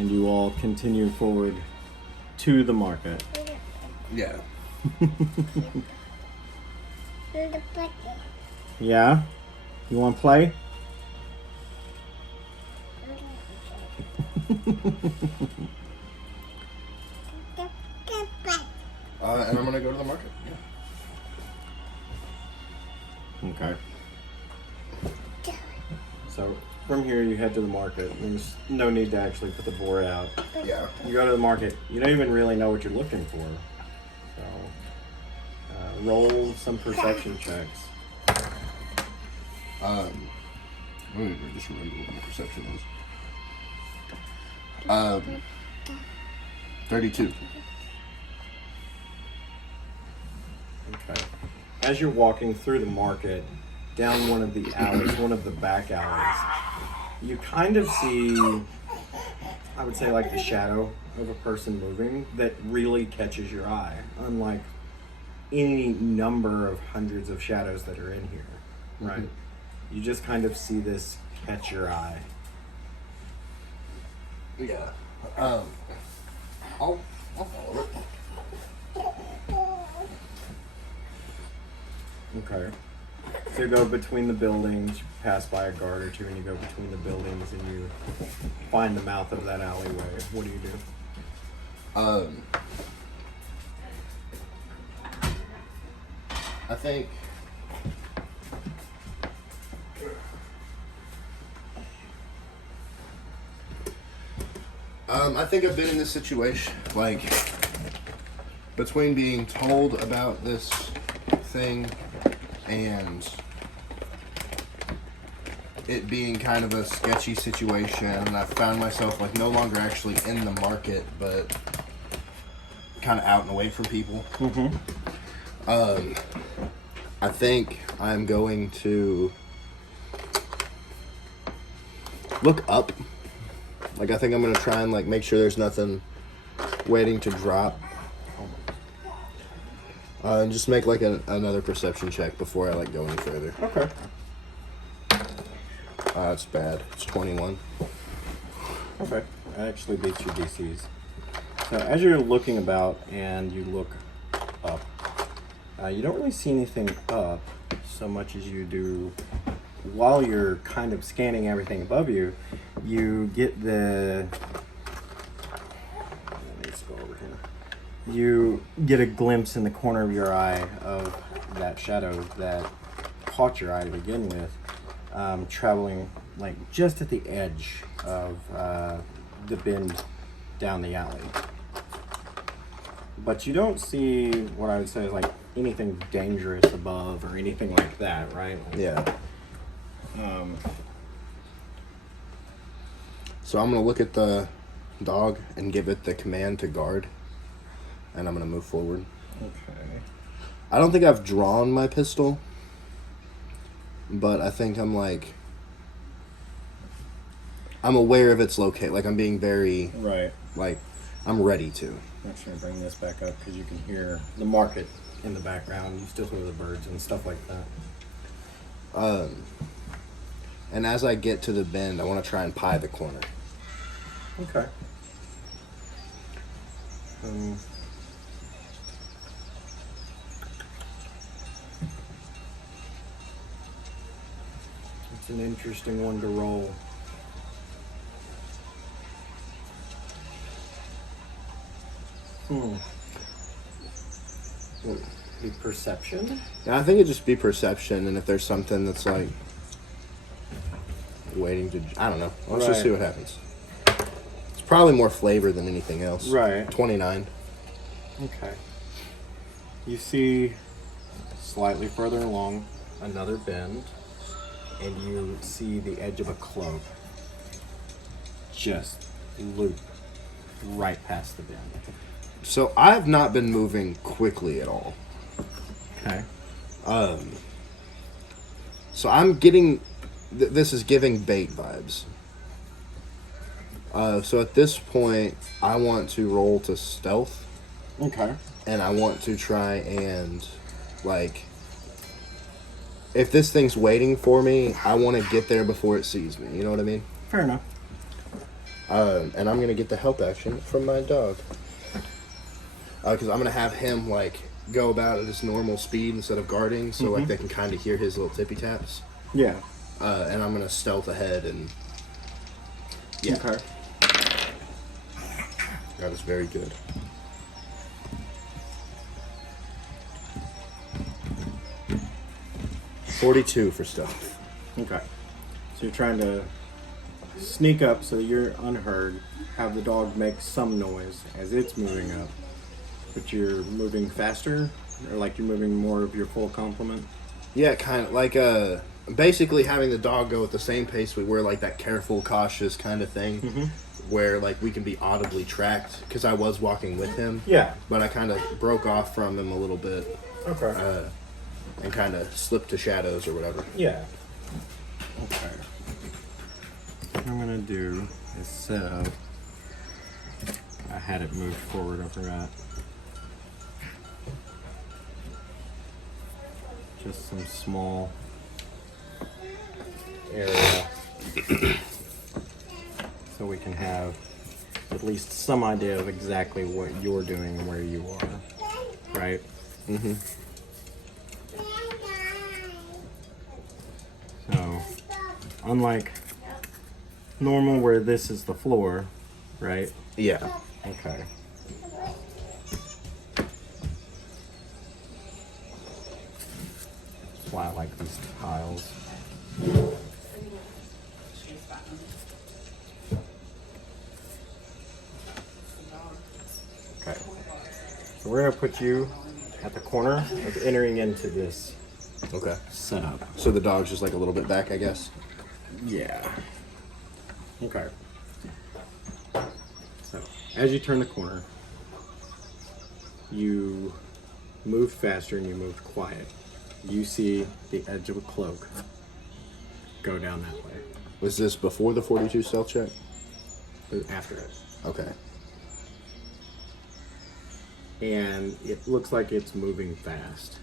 And you all continue forward to the market. Yeah. Yeah? You want to play? And I'm gonna go to the market. Yeah. Okay. So from here you head to the market. There's no need to actually put the board out. Yeah. You go to the market. You don't even really know what you're looking for. So roll some perception checks. Let me just remember what my perception is. 32. Okay. As you're walking through the market, down one of the alleys, one of the back alleys, you kind of see, I would say, like the shadow of a person moving that really catches your eye, unlike any number of hundreds of shadows that are in here, right? Mm-hmm. You just kind of see this catch your eye. Yeah. I'll follow it. Okay. So you go between the buildings, you pass by a guard or two, and you go between the buildings, and you find the mouth of that alleyway. What do you do? I think I've been in this situation, like, between being told about this thing and it being kind of a sketchy situation, and I found myself like no longer actually in the market, but kind of out and away from people. Mm-hmm. I think I'm going to look up. Like, I think I'm going to try and like make sure there's nothing waiting to drop. And just make like another perception check before I like go any further. Okay. That's bad. It's 21. Okay. That actually beats your DCs. So as you're looking about and you look up, you don't really see anything up so much as you do while you're kind of scanning everything above you. You get the... Let's go over here. You get a glimpse in the corner of your eye of that shadow that caught your eye to begin with, traveling like just at the edge of the bend down the alley. But you don't see what I would say is like anything dangerous above or anything like that, right? Yeah. So I'm going to look at the dog and give it the command to guard. And I'm going to move forward. Okay. I don't think I've drawn my pistol. But I think I'm like... I'm aware of its location. Like, I'm being very... Right. Like, I'm ready to. I'm actually going to bring this back up because you can hear the market in the background. You still hear the birds and stuff like that. And as I get to the bend, I want to try and pie the corner. Okay. It's an interesting one to roll. Would it be perception? Yeah, I think it'd just be perception, and if there's something that's like waiting to, I don't know. Let's just see what happens. It's probably more flavor than anything else. Right. 29. Okay. You see slightly further along another bend, and you see the edge of a cloak just loop right past the bend. So I've not been moving quickly at all. Okay. So I'm getting, this is giving bait vibes. So at this point, I want to roll to stealth. Okay. And I want to try and, like, if this thing's waiting for me, I want to get there before it sees me. You know what I mean? Fair enough. And I'm gonna get the help action from my dog. Because I'm gonna have him like go about at his normal speed instead of guarding, so like they can kind of hear his little tippy taps. Yeah. And I'm gonna stealth ahead and yeah. Okay. That is very good. $42 for stealth. Okay. So you're trying to sneak up so that you're unheard, have the dog make some noise as it's moving up, but you're moving faster, or like you're moving more of your full complement? Yeah, kind of like basically having the dog go at the same pace we were, like that careful, cautious kind of thing, where like we can be audibly tracked, because I was walking with him. Yeah. But I kind of broke off from him a little bit. Okay. And kind of slipped to shadows or whatever. Yeah. Okay. What I'm gonna do is set up. I had it moved forward, I forgot. Just some small area so we can have at least some idea of exactly what you're doing and where you are, right? Mm-hmm. So, unlike normal where this is the floor, right? Yeah. Okay. That's why I like these tiles. Okay. So we're going to put you at the corner of entering into this Okay. setup. So the dog's just like a little bit back, I guess. Yeah. Okay. So, as you turn the corner, you move faster and you move quiet. You see the edge of a cloak go down that way. Was this before the 42 stealth check? After it. Okay. And it looks like it's moving fast.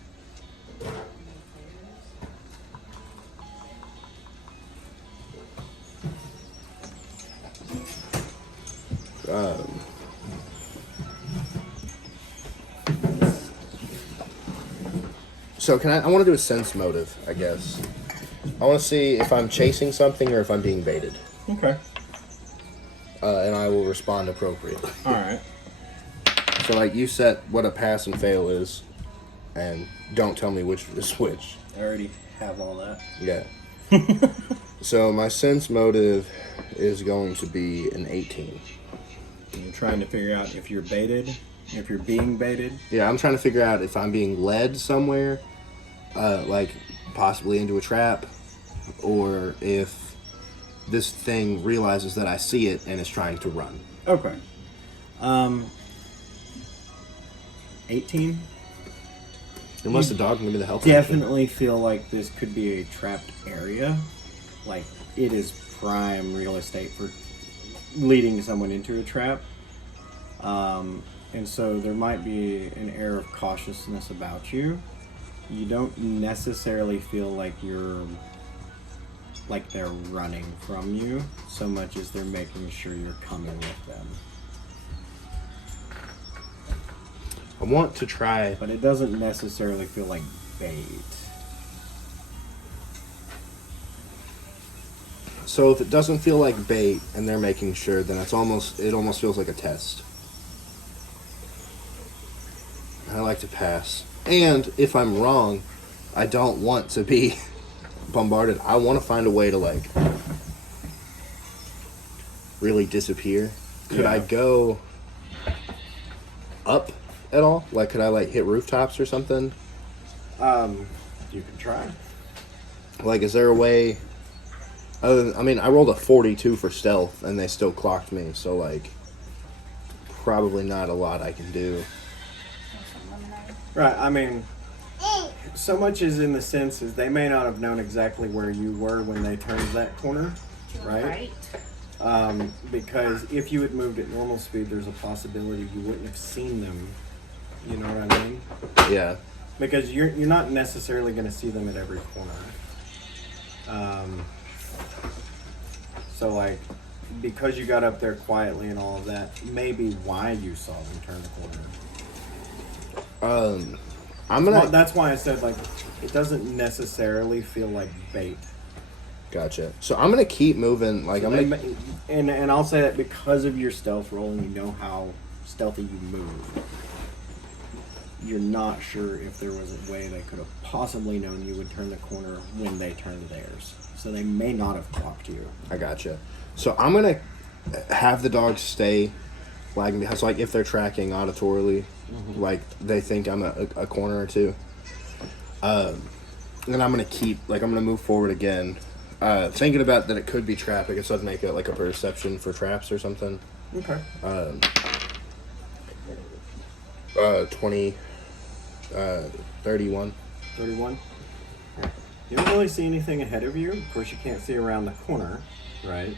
So I want to do a sense motive, I guess. I want to see if I'm chasing something or if I'm being baited. Okay. And I will respond appropriately. Alright. So like you set what a pass and fail is, and don't tell me which is which. I already have all that. Yeah. So my sense motive is going to be an 18. You're trying to figure out if you're baited, if you're being baited. Yeah, I'm trying to figure out if I'm being led somewhere, like possibly into a trap, or if this thing realizes that I see it and is trying to run. Okay. 18? Unless the dog can give me the help. Definitely feel like this could be a trapped area. Like, it is prime real estate for leading someone into a trap. And so there might be an air of cautiousness about you. You don't necessarily feel like they're running from you so much as they're making sure you're coming with them. I want to try. But it doesn't necessarily feel like bait. So if it doesn't feel like bait and they're making sure, then it almost feels like a test. I like to pass. And if I'm wrong, I don't want to be bombarded. I want to find a way to like really disappear. Could I go up at all? Like, could I like hit rooftops or something? You can try. Like, is there a way? I rolled a 42 for stealth, and they still clocked me. So like, probably not a lot I can do. Right, I mean, so much is in the sense is they may not have known exactly where you were when they turned that corner, right? Because if you had moved at normal speed, there's a possibility you wouldn't have seen them. You know what I mean? Yeah. Because you're not necessarily going to see them at every corner. So like, because you got up there quietly and all of that, maybe why you saw them turn the corner. That's why I said, like, it doesn't necessarily feel like bait. Gotcha. So I'm gonna keep moving. Like So I'm gonna. and I'll say that because of your stealth roll and you know how stealthy you move, you're not sure if there was a way they could have possibly known you would turn the corner when they turned theirs. So they may not have clocked you. I gotcha. So I'm gonna have the dogs stay lagging behind. So like if they're tracking auditorily, like they think I'm a corner or two. And then I'm gonna move forward again. Thinking about that it could be trap. I guess I'd make it like a perception for traps or something. Okay. 20, 31. 31. Right. You don't really see anything ahead of you. Of course, you can't see around the corner, right?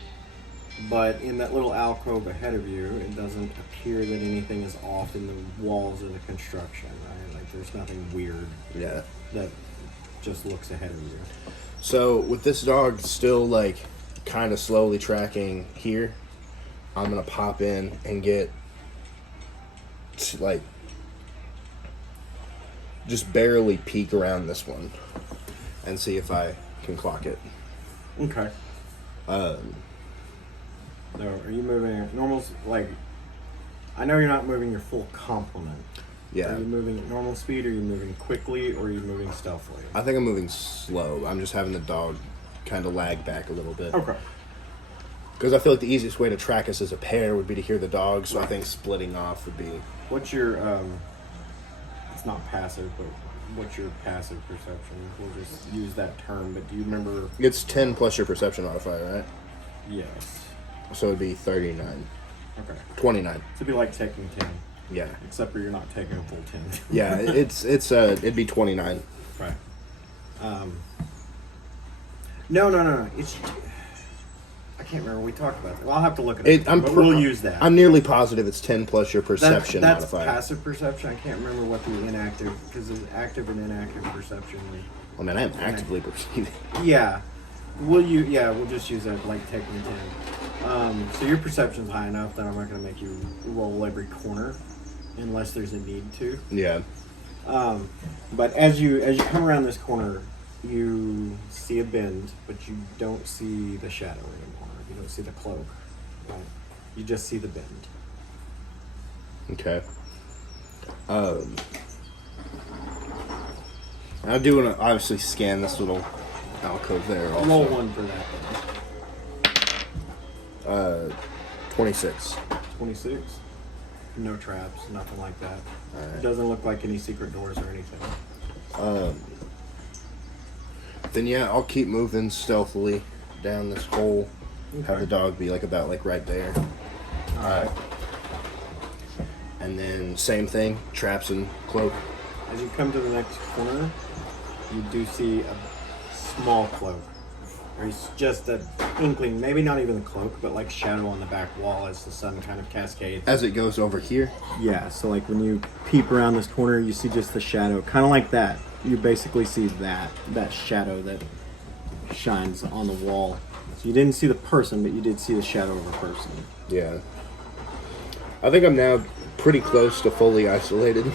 But in that little alcove ahead of you, it doesn't appear that anything is off in the walls of the construction, right? Like there's nothing weird that just looks ahead of you. So with this dog still like kind of slowly tracking here, I'm gonna pop in and get like just barely peek around this one and see if I can clock it. Okay. So are you moving normal? Like, I know you're not moving your full complement. Yeah. Are you moving at normal speed? Or are you moving quickly? Or are you moving stealthily? I think I'm moving slow. I'm just having the dog kind of lag back a little bit. Okay. Because I feel like the easiest way to track us as a pair would be to hear the dog. So I think splitting off would be. What's your it's not passive, but what's your passive perception? We'll just use that term, but do you remember? It's 10 plus your perception modifier, right? Yes. So it'd be 39. Okay. 29. So it'd be like taking 10. Yeah. Except for you're not taking a full 10. Yeah, it'd be 29. Right. No. It's I can't remember. We talked about that. Well, I'll have to look at it. But we'll use that. I'm nearly positive it's 10 plus your perception that's modifier. Passive perception. I can't remember what the inactive, because there's active and inactive perception. I mean, I am actively perceiving. Yeah. We'll just use that, like taking 10. So your perception's high enough that I'm not going to make you roll every corner unless there's a need to. Yeah. But as you come around this corner, you see a bend, but you don't see the shadow anymore. You don't see the cloak. Right? You just see the bend. Okay. I do want to obviously scan this little alcove there also. Roll one for that. 26. 26. No traps, nothing like that. Alright. It doesn't look like any secret doors or anything. Then yeah, I'll keep moving stealthily down this hole. Okay. Have the dog be like about like right there. Alright. And then same thing, traps and cloak. As you come to the next corner, you do see a small cloak. Or it's just an inkling, maybe not even a cloak, but like shadow on the back wall as the sun kind of cascades. As it goes over here? Yeah, so like when you peep around this corner, you see just the shadow, kind of like that. You basically see that shadow that shines on the wall. So you didn't see the person, but you did see the shadow of a person. Yeah. I think I'm now pretty close to fully isolated,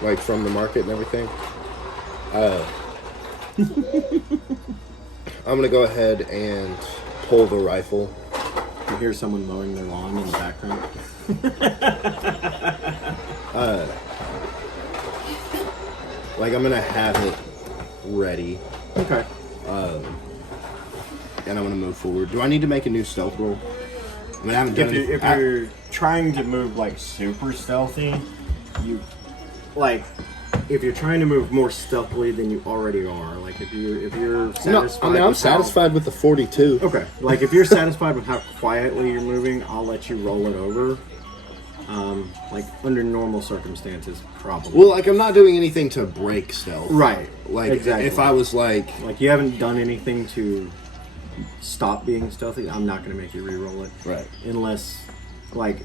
like from the market and everything. I'm gonna go ahead and pull the rifle. You hear someone mowing their lawn in the background. Like I'm gonna have it ready. Okay. And I'm gonna move forward. Do I need to make a new stealth roll? I mean, I haven't done If you're trying to move like super stealthy, if you're trying to move more stealthily than you already are, like if you're satisfied. No, I mean I'm satisfied with the 42. Okay. Like if you're satisfied with how quietly you're moving, I'll let you roll it over. Like under normal circumstances, probably. Well, like I'm not doing anything to break stealth. Right. Like exactly. if I was like you haven't done anything to stop being stealthy, I'm not going to make you re-roll it. Right. Unless, like,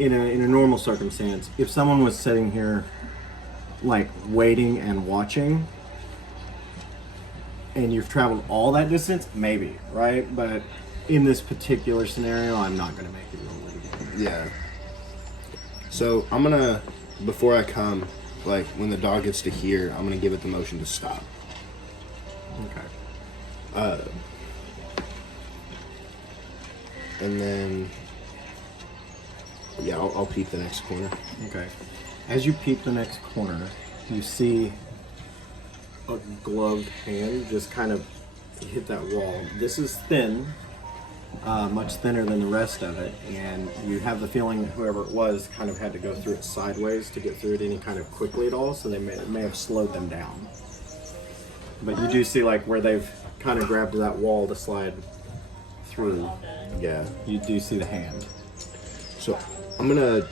in a normal circumstance, if someone was sitting here, like, waiting and watching, and you've traveled all that distance, maybe, right? But in this particular scenario, I'm not going to make it roll it again. Yeah. So I'm gonna, before I come, like when the dog gets to here, I'm gonna give it the motion to stop. Okay. And then, yeah, I'll peep the next corner. Okay. As you peep the next corner, you see a gloved hand just kind of hit that wall. This is thin, much thinner than the rest of it, and you have the feeling that whoever it was kind of had to go through it sideways to get through it any kind of quickly at all, so they may have slowed them down. But you do see like where they've kind of grabbed that wall to slide through. Yeah. You do see the hand. So I'm gonna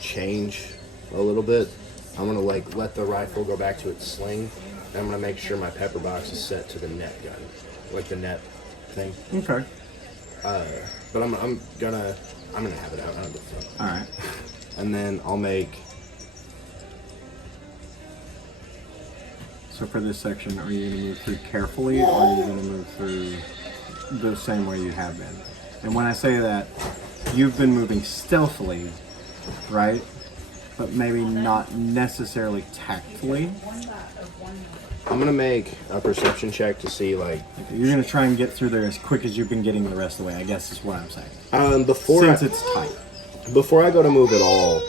change a little bit. I'm gonna like let the rifle go back to its sling, and I'm gonna make sure my pepper box is set to the net gun, like the net thing. Okay. But I'm gonna have it out. I don't give a fuck. All right. And then I'll make. So for this section, are you going to move through carefully, or are you going to move through the same way you have been? And when I say that, you've been moving stealthily, right? But maybe not necessarily tactfully. I'm gonna make a perception check to see like. You're going to try and get through there as quick as you've been getting the rest of the way, I guess is what I'm saying. Since it's tight. Before I go to move at all,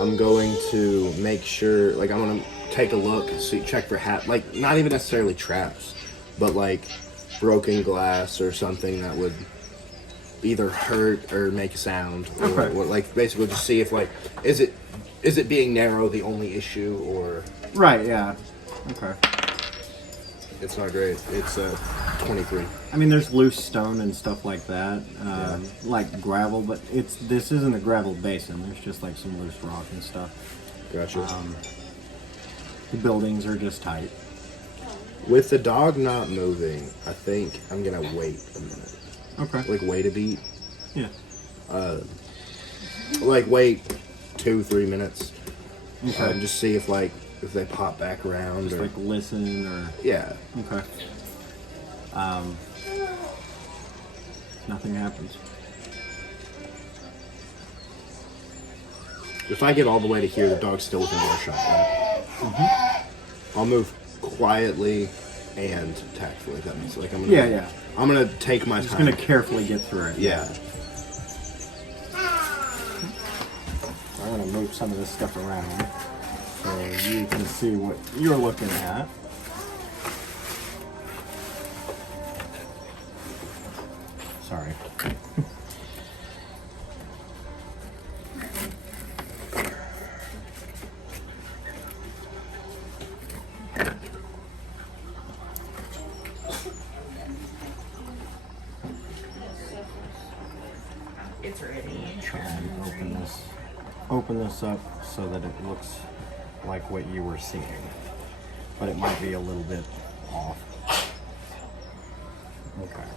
I'm going to make sure, like, I'm gonna take a look, check for like, not even necessarily traps, but like broken glass or something that would either hurt or make a sound, or like basically just see if like, is it being narrow the only issue, or right? Yeah. Okay. It's not great. It's 23. I mean, there's loose stone and stuff like that, like gravel, but this isn't a gravel basin. There's just like some loose rock and stuff. Gotcha. The buildings are just tight. With the dog not moving, I think I'm gonna wait a minute. Okay. Like wait a beat. Yeah. Like wait 2-3 minutes. Okay. Just see if they pop back around, just or like listen, or yeah. Okay. Nothing happens. If I get all the way to here, the dog's still within earshot, right? Mm-hmm. I'll move quietly and tactfully. That means like I'm gonna. I'm gonna take my time. Just gonna carefully get through it. Yeah. I'm gonna move some of this stuff around so you can see what you're looking at. Sorry. It's ready. Try and open this up so that it looks like what you were seeing, but it might be a little bit off. Okay.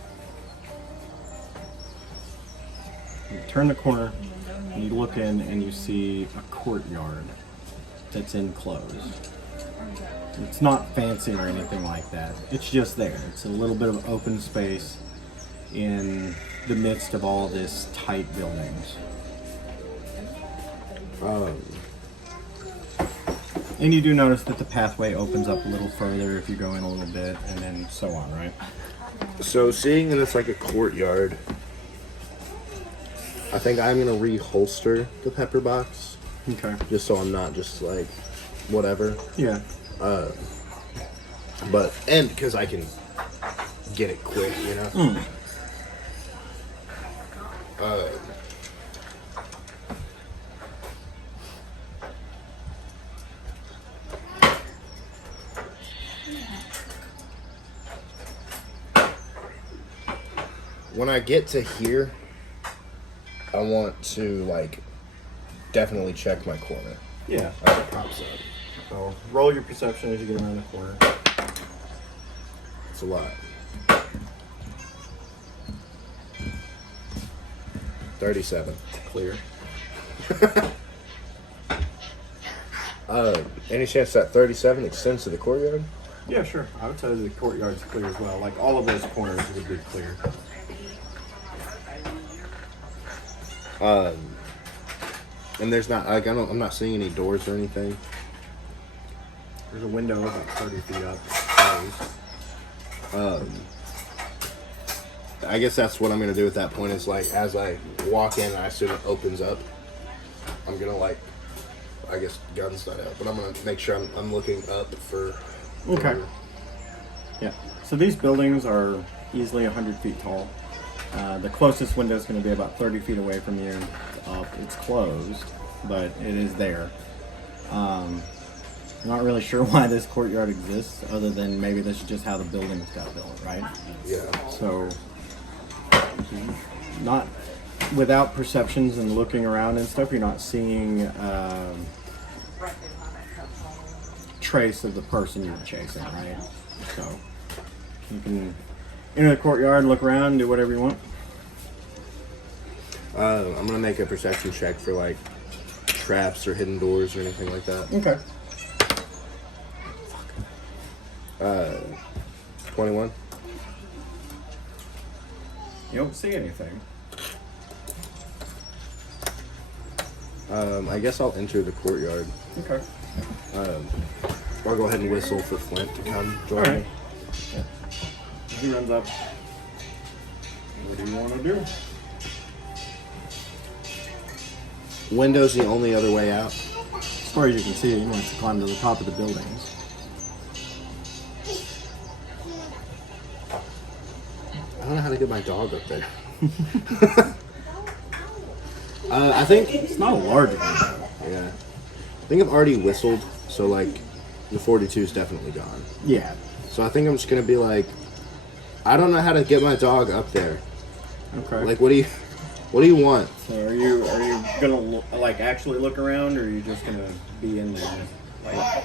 You turn the corner, and you look in, and you see a courtyard that's enclosed. It's not fancy or anything like that. It's just there. It's a little bit of open space in the midst of all this tight buildings. And you do notice that the pathway opens up a little further if you go in a little bit, and then so on, right? So seeing that it's like a courtyard, I think I'm gonna reholster the pepper box. Okay. Just so I'm not just like whatever. Yeah. But and because I can get it quick, you know. When I get to here, I want to like definitely check my corner. Yeah. As it pops up. So roll your perception as you get around the corner. It's a lot. 37. Clear. Any chance that 37 extends to the courtyard? Yeah, sure. I would say the courtyard's clear as well. Like all of those corners would be clear. And there's not like I'm not seeing any doors or anything. There's a window about 30 feet up. Closed. I guess that's what I'm gonna do at that point. Is like as I walk in, I assume it opens up. I'm gonna like, I guess guns not out, but I'm gonna make sure I'm looking up for. Okay. Yeah. So these buildings are easily 100 feet tall. The closest window is going to be about 30 feet away from you. It's closed, but it is there. I'm not really sure why this courtyard exists, other than maybe this is just how the buildings got built, right? Yeah. So, not without perceptions and looking around and stuff, you're not seeing trace of the person you're chasing, right? So, you can enter the courtyard, look around, do whatever you want. I'm gonna make a perception check for like traps or hidden doors or anything like that. Okay. 21. You don't see anything. I guess I'll enter the courtyard. Okay. I'll go ahead and whistle for Flint to come join All right. me. He runs up. What do you want to do? Window's the only other way out. As far as you can see, you want to climb to the top of the buildings. I don't know how to get my dog up there. I think. It's not a large window. Yeah. I think I've already whistled, so like the 42 is definitely gone. Yeah. So I think I'm just gonna be like, I don't know how to get my dog up there. Okay. Like, what do you want? So are you gonna like actually look around, or are you just gonna be in there? Like,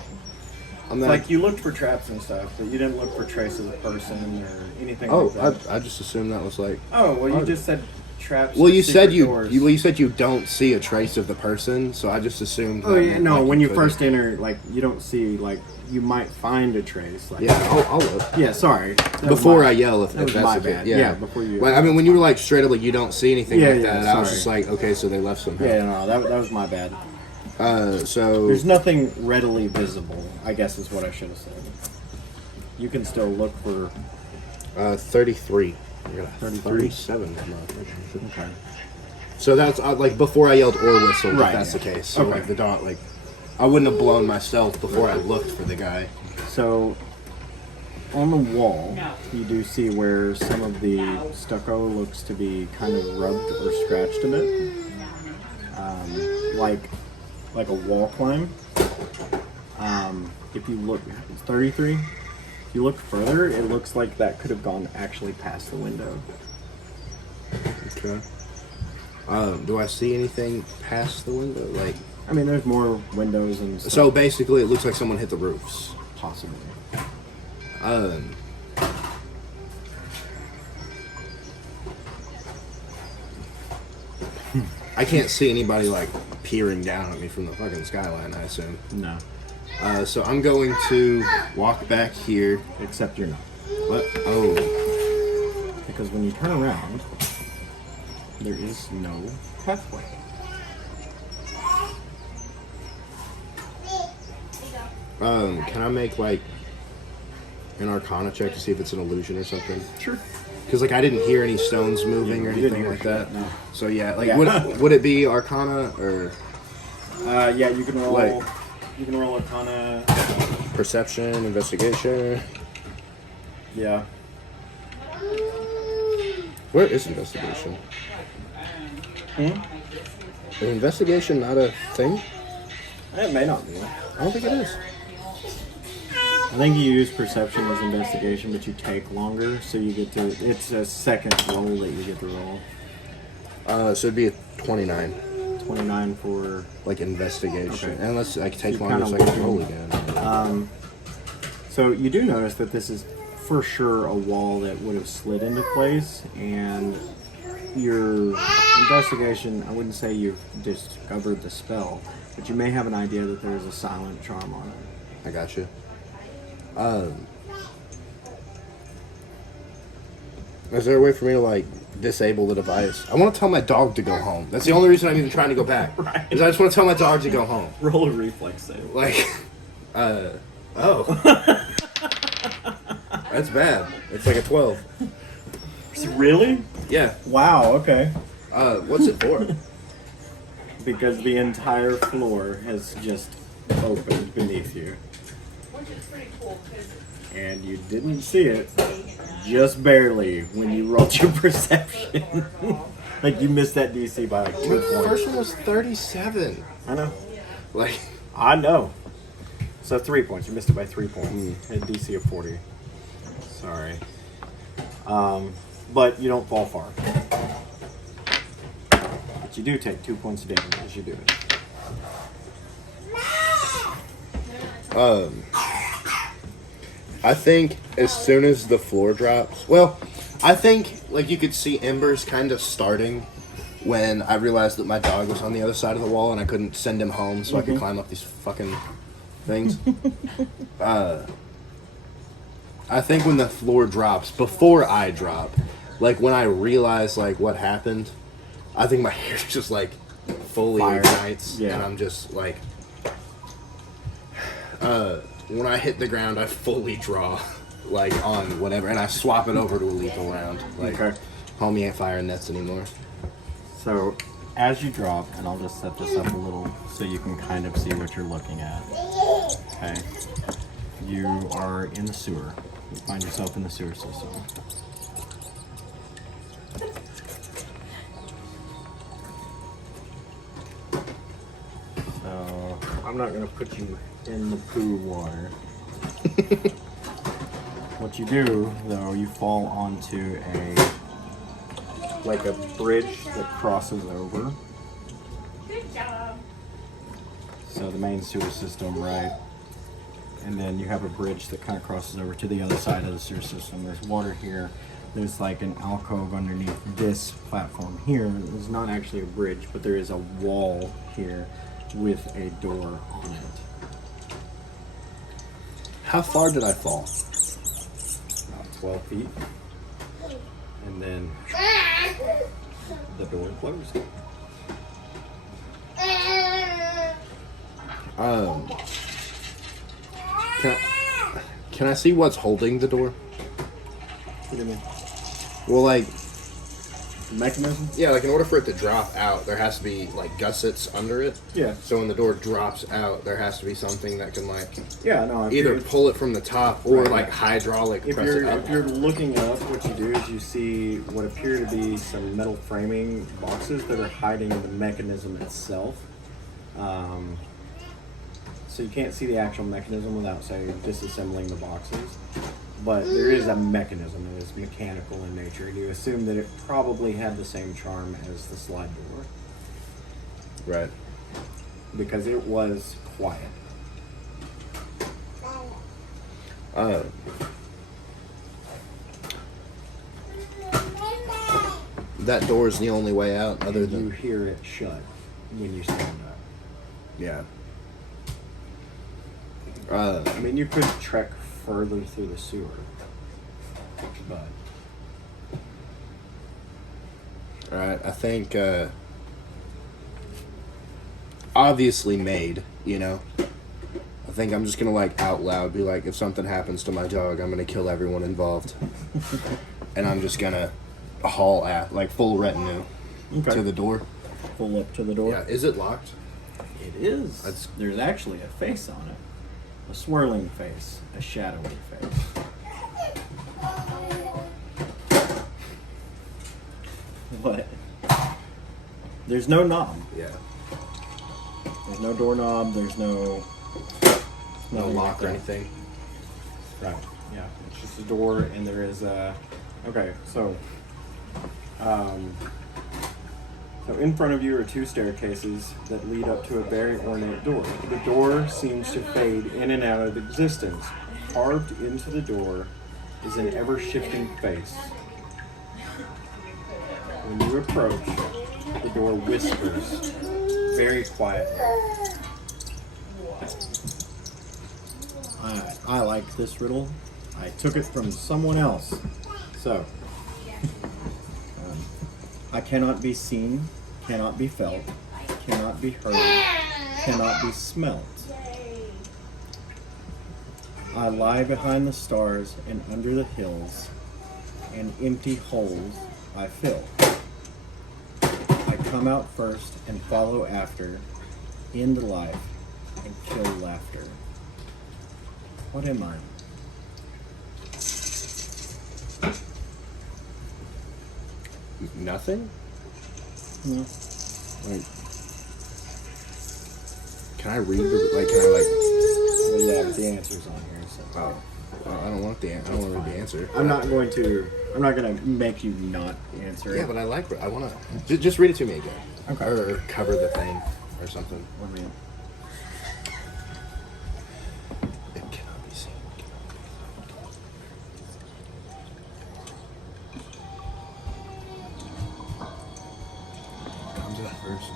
I'm not, like you looked for traps and stuff, but you didn't look for traces of person or anything like that. I just assumed that was like. Oh well, you just said traps. Well, and you said secret doors. you said you don't see a trace of the person, so I just assumed. Oh that yeah, meant, no. like, When you couldn't. first enter, like you don't see, like you might find a trace. Like, Yeah, I'll look. yeah. Sorry. That was Before my- I yell, if that was that's my okay. bad. Yeah. Yeah, before you. Like, I mean, when you were like straight up, like you don't see anything Yeah, like yeah, that, I was sorry. just like, okay, so they left somehow. Yeah, no, that was my bad. So There's nothing readily visible, I guess is what I should have said. You can still look for. 33. I got a 33. 37. Okay. So that's like before I yelled or whistled. Right, If that's yeah. the case. So Okay. like the dog, like I wouldn't have blown myself before I looked for the guy. So, on the wall, you do see where some of the stucco looks to be kind of rubbed or scratched a bit, like a wall climb. If you look, it's 33. If you look further, it looks like that could have gone actually past the window. Okay. Do I see anything past the window? Like, I mean, there's more windows and stuff. so basically, it looks like someone hit the roofs. Possibly. I can't see anybody like peering down at me from the fucking skyline, I assume. No. So I'm going to walk back here. Except you're not. What? Oh. Because when you turn around, there is no pathway. Can I make like an Arcana check to see if it's an illusion or something? Sure. Because like I didn't hear any stones moving or You didn't anything hear like shit, that. no. So yeah, like Yeah. would it be Arcana or Yeah, you can roll. Like- You can roll Arcana. Perception, Investigation? Yeah. Where is Investigation? Is Investigation not a thing? It may not be. I don't think it is. I think you use perception as investigation, but you take longer, so you get to. It's a second roll that you get to roll. So it'd be a 29, 29 for. like investigation. Okay. Unless I take You longer so I kinda can roll look again. So you do notice that this is for sure a wall that would have slid into place, and your investigation. I wouldn't say you've discovered the spell, but you may have an idea that there is a silent charm on it. I got you. Is there a way for me to, like, disable the device? I want to tell my dog to go home. That's the only reason I'm even trying to go back. Right. Is I just want to tell my dog to go home. Roll a reflex save. Like, oh. That's bad. It's like a 12. Really? Yeah. Wow, okay. What's it for? Because the entire floor has just opened beneath you. Which is pretty cool because And you didn't see it, just barely, when you rolled your perception. Like, you missed that DC by like 2 The points. first one was 37. I know. Like, I know. So 3 points. You missed it by 3 points. Had DC of 40. Sorry. But you don't fall far. But you do take 2 points of damage as you do it. I think as soon as the floor drops, well, I think like you could see embers kind of starting when I realized that my dog was on the other side of the wall and I couldn't send him home so I could climb up these fucking things. I think when the floor drops, before I drop, like when I realize like what happened, I think my hair just like fully Fire. ignites, Yeah. and I'm just like, when I hit the ground, I fully draw, like on whatever, and I swap it over to a lethal round. Like, Okay. homie ain't firing nets anymore. So, as you drop, and I'll just set this up a little so you can kind of see what you're looking at. Okay. You are in the sewer. You find yourself in the sewer system. So, I'm not going to put you in the poo water. What you do, though, you fall onto like a bridge that crosses over. good job. So the main sewer system, right? And then you have a bridge that kind of crosses over to the other side of the sewer system. There's water here. There's like an alcove underneath this platform here. There's not actually a bridge, but there is a wall here with a door on it. How far did I fall? About 12 feet. And then the door closed. Can I see what's holding the door? What do you mean? Well, like, Mechanism? yeah, like in order for it to drop out, there has to be like gussets under it. Yeah. So when the door drops out, there has to be something that can like Yeah, no. if either you're- pull it from the top or Right. like hydraulic If press it you're, up. if you're looking up, what you do is you see what appear to be some metal framing boxes that are hiding the mechanism itself. So you can't see the actual mechanism without, say, disassembling the boxes. But there is a mechanism that is mechanical in nature. And you assume that it probably had the same charm as the slide door Right. because it was quiet. That door is the only way out, other You than hear it shut when you stand up. yeah. I mean, you could trek further through the sewer, but All right. I think obviously made. You know. I think I'm just gonna like out loud be like, if something happens to my dog, I'm gonna kill everyone involved, and I'm just gonna haul at like full retinue to the door. pull up to the door. Yeah. Is it locked? It is. That's- There's actually a face on it, a swirling face, a shadowy face. What? There's no knob. Yeah. There's no doorknob. There's no No nothing lock like or that. anything. Right. Yeah. It's just a door, and there is a. Okay, so. So in front of you are two staircases that lead up to a very ornate door. The door seems to fade in and out of existence. Carved into the door is an ever-shifting face. When you approach, the door whispers very quietly. I like this riddle. I took it from someone else. So, I cannot be seen, cannot be felt, cannot be heard, cannot be smelt. I lie behind the stars and under the hills, and empty holes I fill. I come out first and follow after, end life and kill laughter. What am I? Nothing? No. Like, can I read the, like, can I, like... Well, yeah, but the answer's on here, so. Oh. Well, I don't want to read the answer. I'm not gonna make you not answer it. Yeah, but I want to... Just read it to me again. Okay. Or cover the thing or something. Let me. It cannot be seen. Come to that first.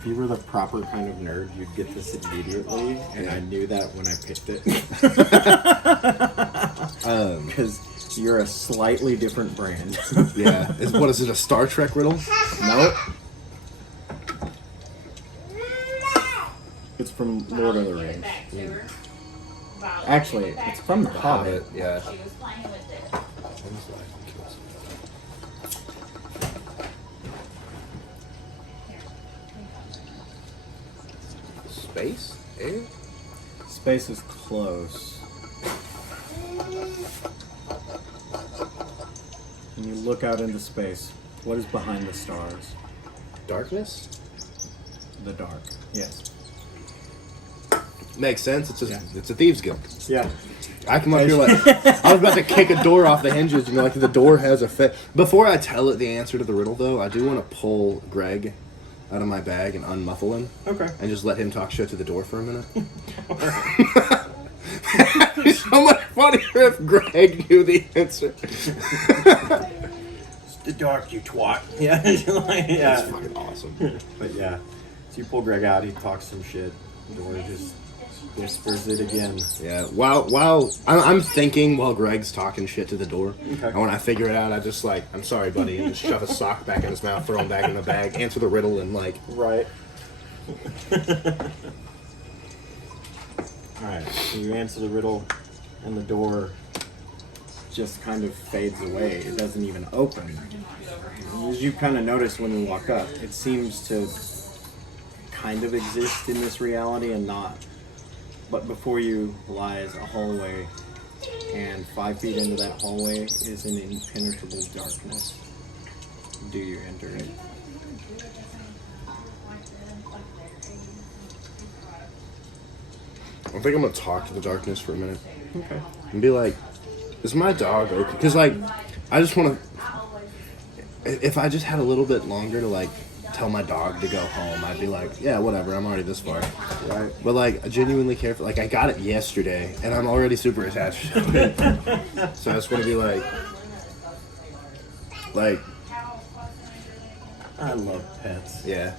If you were the proper kind of nerd, you'd get this immediately, and I knew that when I picked it. Because you're a slightly different brand. Yeah. What is it, a Star Trek riddle? Nope. It's from Lord of the Rings. Actually, Actually, it's from The Hobbit. Yeah. She was playing with it. Space? Air? Space is close. When you look out into space, what is behind the stars? Darkness? The dark. Yes. Makes sense. Yeah. It's a thieves guild. Yeah. I come up here like I was about to kick a door off the hinges, like the door has a fit. Before I tell it the answer to the riddle, though, I do want to pull Greg out of my bag and unmuffle him. Okay. And just let him talk shit to the door for a minute. It'd be so much funnier if Greg knew the answer. It's the dark, you twat. Yeah. Yeah. That's fucking awesome. But yeah. So you pull Greg out, he talks some shit. The door just whispers it again. Yeah. While I'm thinking while Greg's talking shit to the door, Okay. and when I figure it out, I just like, I'm sorry, buddy, and just shove a sock back in his mouth, throw him back in the bag, answer the riddle, and like. Right. Alright, so you answer the riddle, and the door just kind of fades away. It doesn't even open. As you kind of noticed when you walk up, it seems to kind of exist in this reality and not. But before you lies a hallway, and 5 feet into that hallway is an impenetrable darkness. Do you enter it? I think I'm gonna talk to the darkness for a minute Okay. and be like, "Is my dog okay?" Because like, I just want to. If I just had a little bit longer to like tell my dog to go home, I'd be like, "Yeah, whatever. I'm already this far." Right. But like, I genuinely care for. Like, I got it yesterday, and I'm already super attached to it. So I just want to be like, I love pets. yeah.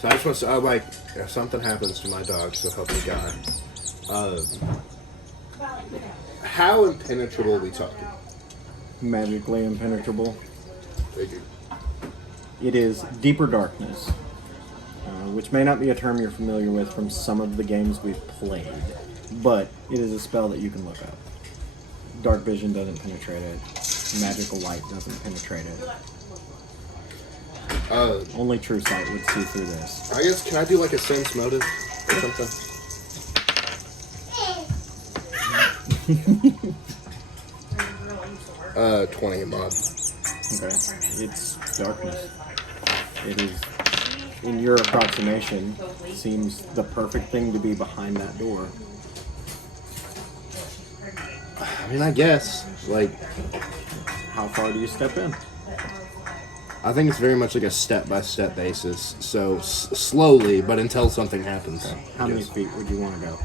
So I just want to. I'm like, if something happens to my dog, so help me God. How impenetrable are we talking? Magically impenetrable. Figured. It is deeper darkness, which may not be a term you're familiar with from some of the games we've played, but it is a spell that you can look up. Dark vision doesn't penetrate it. Magical light doesn't penetrate it. Only true sight would see through this. I guess, can I do like a sense motive or something? 20 mod. Okay. It's darkness. It is, in your approximation, seems the perfect thing to be behind that door. I mean, I guess, like, How far do you step in? I think it's very much like a step-by-step basis. So, slowly, but until something happens. How many Yes. feet would you want to go?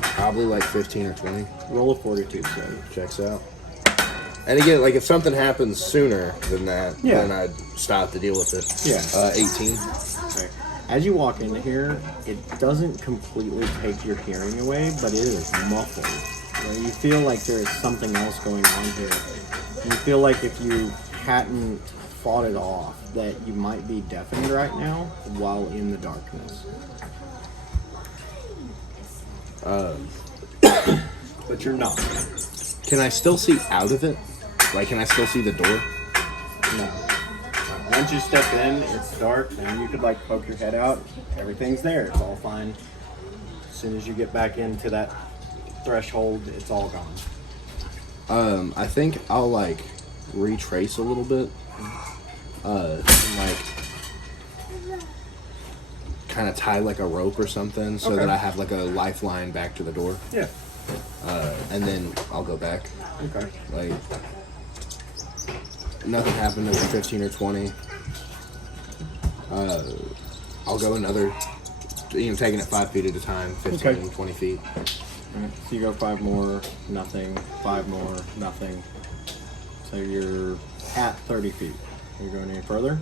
Probably like 15 or 20. Roll a fortitude save. Checks out. And again, like if something happens sooner than that, Yeah. then I'd stop to deal with it. Yeah. 18. Okay. As you walk in here, it doesn't completely take your hearing away, but it is muffled. Right? You feel like there is something else going on here. You feel like if you hadn't fought it off, that you might be deafened right now while in the darkness. But you're not. Can I still see out of it? Like, can I still see the door? No. Once you step in, it's dark, and you could like poke your head out. Everything's there. It's all fine. As soon as you get back into that threshold, it's all gone. I think I'll like retrace a little bit. And like kind of tie like a rope or something so Okay. that I have like a lifeline back to the door. Yeah. And then I'll go back. Okay. Like nothing happened over 15 or 20. I'll go another, taking it 5 feet at a time, 15, Okay. 20 feet. Alright, so you go 5 more, nothing. 5 more, nothing. So you're at 30 feet. Are you going any further?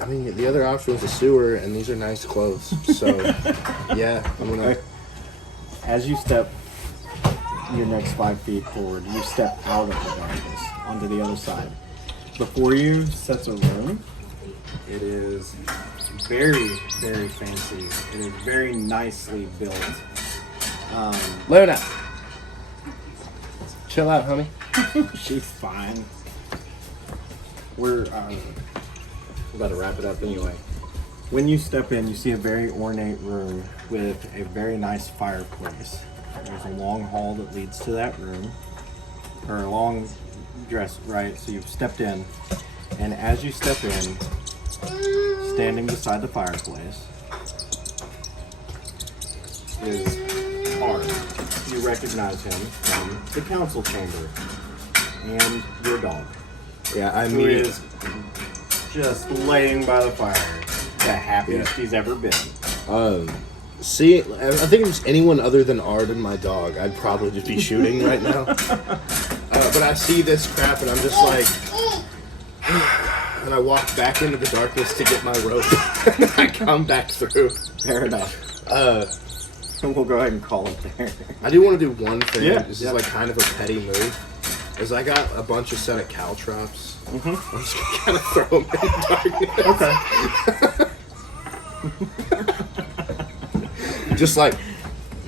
I mean, the other option was a sewer, and these are nice clothes. So, yeah, I'm gonna. Okay. As you step your next 5 feet forward, you step out of the darkness onto the other side. Before you sits a room. It is very, very fancy. It is very nicely built. Luna, chill out, honey. She's fine. We're about to wrap it up anyway. When you step in, you see a very ornate room with a very nice fireplace. There's a long hall that leads to that room, or a long dress, right? So you've stepped in, and as you step in, standing beside the fireplace is Art. You recognize him from the council chamber, and your dog, Yeah, I who mean, is just laying by the fire, the happiest he's ever been. see, I think if it's anyone other than Ard and my dog, I'd probably just be shooting right now. But I see this crap, and I'm just like, and I walk back into the darkness to get my rope. And I come back through. Fair enough. We'll go ahead and call it there. I do want to do one thing. Yeah, This yeah. is like kind of a petty move. Is I got a bunch of set of caltrops. I'm just gonna kind of throw them in the darkness. Okay. Just like,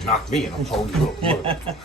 knock me and I'll hold you up.